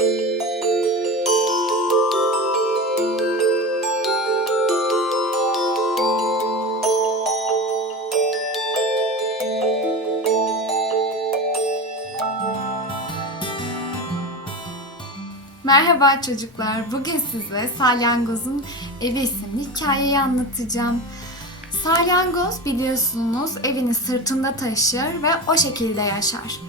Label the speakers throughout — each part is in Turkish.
Speaker 1: Merhaba çocuklar. Bugün sizlere Salyangoz'un Evi isimli hikayeyi anlatacağım. Salyangoz biliyorsunuz evini sırtında taşır ve o şekilde yaşar.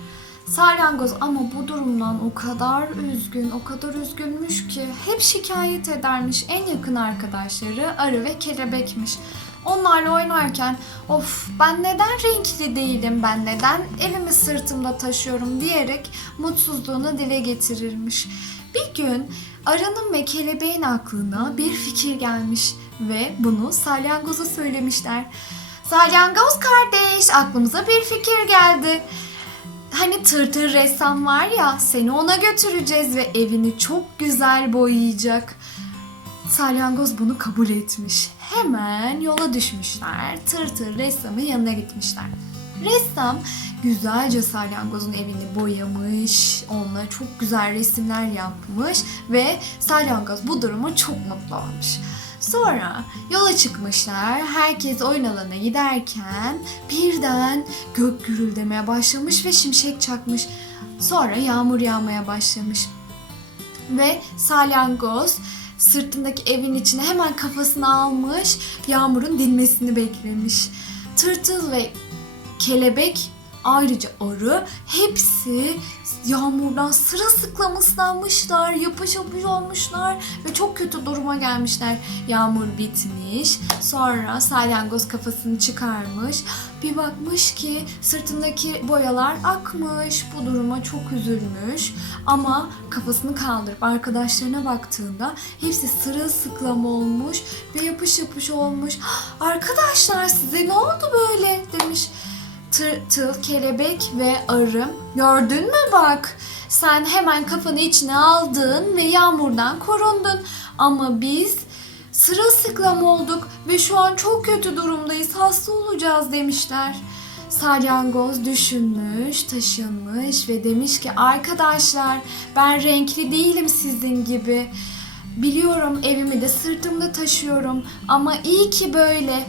Speaker 1: Salyangoz ama bu durumdan o kadar üzgün, o kadar üzgünmüş ki hep şikayet edermiş. En yakın arkadaşları arı ve kelebekmiş. Onlarla oynarken of ben neden renkli değilim, ben neden evimi sırtımda taşıyorum diyerek mutsuzluğunu dile getirirmiş. Bir gün arının ve kelebeğin aklına bir fikir gelmiş ve bunu salyangoza söylemişler. Salyangoz kardeş aklımıza bir fikir geldi. Hani tırtır ressam var ya seni ona götüreceğiz ve evini çok güzel boyayacak. Salyangoz bunu kabul etmiş. Hemen yola düşmüşler. Tırtır ressamın yanına gitmişler. Ressam güzelce salyangozun evini boyamış. Onunla çok güzel resimler yapmış ve salyangoz bu duruma çok mutlu olmuş. Sonra yola çıkmışlar. Herkes oyun alanına giderken birden gök gürüldemeye başlamış ve şimşek çakmış. Sonra yağmur yağmaya başlamış. Ve salyangoz sırtındaki evin içine hemen kafasını almış, yağmurun dinmesini beklemiş. Tırtıl ve kelebek ayrıca arı hepsi yağmurdan sırılsıklam ıslanmışlar, yapış yapış olmuşlar ve çok kötü duruma gelmişler. Yağmur bitmiş, sonra salyangoz kafasını çıkarmış, bir bakmış ki sırtındaki boyalar akmış, bu duruma çok üzülmüş ama kafasını kaldırıp arkadaşlarına baktığında hepsi sırılsıklam olmuş ve yapış yapış olmuş. Arkadaşlar size ne oldu böyle demiş tırtıl, kelebek ve arı. Gördün mü bak? Sen hemen kafanı içine aldın ve yağmurdan korundun. Ama biz sırılsıklam olduk ve şu an çok kötü durumdayız. Hasta olacağız demişler. Salyangoz düşünmüş, taşınmış ve demiş ki arkadaşlar ben renkli değilim sizin gibi. Biliyorum evimi de sırtımda taşıyorum ama iyi ki böyle.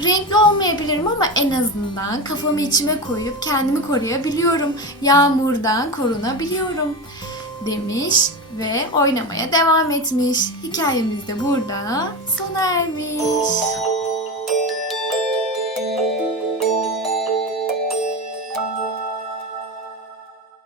Speaker 1: Renkli olmayabilirim ama en azından kafamı içime koyup kendimi koruyabiliyorum. Yağmurdan korunabiliyorum demiş ve oynamaya devam etmiş. Hikayemiz de burada sona ermiş.